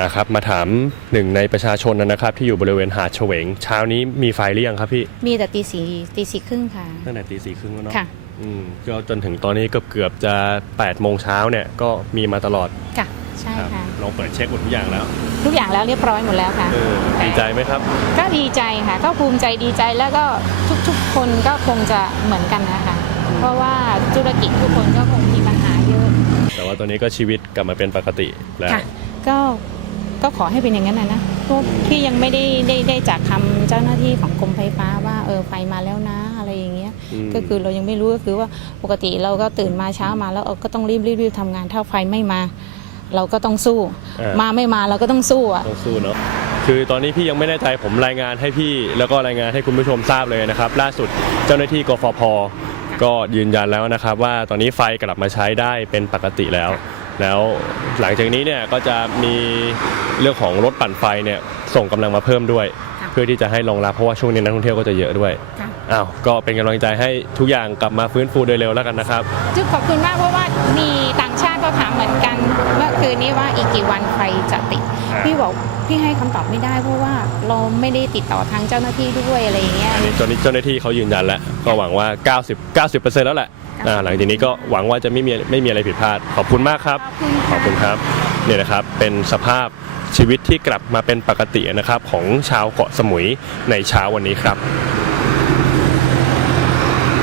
อ่าครับมาถามหนึ่งในประชาชนนะครับ ที่อยู่บริเวณหาดเฉวง เช้านี้มีไฟหรือยังครับพี่มีแต่ตีสี่ตีสี่ครึ่งค่ะ ตั้งแต่ตีสี่ครึ่งแล้วเนาะค่ะ อืมก็จนถึงตอนนี้เกือบเกือบๆจะ8ปดโมงเช้าเนี่ยก็มีมาตลอดค่ะ ใช่ครับค่ะ ลองเปิดเช็คหมดทุกอย่างแล้วทุกอย่างแล้วเรียบร้อยหมดแล้วค่ะ เออดีใจไหมครับ ก็ดีใจค่ะ ก็ภูมิใจดีใจแล้วก็ทุกๆ คนก็คงจะเหมือนกันนะคะ เพราะว่าธุรกิจทุกคนก็คงมีปัญหาเยอะแต่ว่าตอนนี้ก็ชีวิตกลับมาเป็นปกติแล้ว ค่ะ ก็ ก็ขอให้เป็นอย่างนั้นนะนะพวกพี่ยังไม่ได้ได้ได้จากคำเจ้าหน้าที่ของกรมไฟฟ้าว่าเออไฟมาแล้วนะอะไรอย่างเงี้ยมก็คือเรายังไม่รู้ก็คือว่าปกติเราก็ตื่นมาเช้ามาแล้วเออก็ต้องรีบรีบรีบทำงานถ้าไฟไม่มา เราก็ต้องสู้อ่ามมาไม่มาเราก็ต้องสู้อะต้องสู้เนาะคือตอนนี้พี่ยังไม่แน่ใจผมรายงานให้พี่ แล้วก็รายงานให้คุณผู้ชมทราบเลยนะครับ ล่าสุดเจ้าหน้าที่กฟพก็ยืนยันแล้วนะครับ ว่าตอนนี้ไฟกลับมาใช้ได้เป็นปกติแล้ว แล้วหลังจากนี้เนี่ยก็จะมีเรื่องของรถปั่นไฟเนี่ยส่งกำลังมาเพิ่มด้วย ค่ะเพื่อที่จะให้รองรับเพราะว่าช่วงนี้นักท่องเที่ยวก็จะเยอะด้วยค่ะ อ้าวก็เป็นกำลังใจให้ทุกอย่างกลับมาฟื้นฟูโดยเร็วแล้วกันนะครับ จุ๊บขอบคุณมากเพราะว่ามีต่างชาติก็ถามเหมือนกัน เมื่อคืนนี้ว่าอีกกี่วันไฟจะติดอ่า พี่บอกพี่ให้คำตอบไม่ได้เพราะว่าเราไม่ได้ติดต่อทางเจ้าหน้าที่ด้วยอะไรอย่างเงี้ยอันนี้ตอนนี้เจ้าหน้าที่เขายืนยันแล้วก็หวังว่า 90 90 แล้วแหละอ่าหลังจากนี้ก็หวังว่าจะไม่มีไม่มีอะไรผิดพลาด ขอบคุณมากครับ ขอบคุณครับเนี่ยนะครับเป็นสภาพชีวิตที่กลับมาเป็นปกตินะครับของชาวเกาะสมุยในเช้าวันนี้ครับ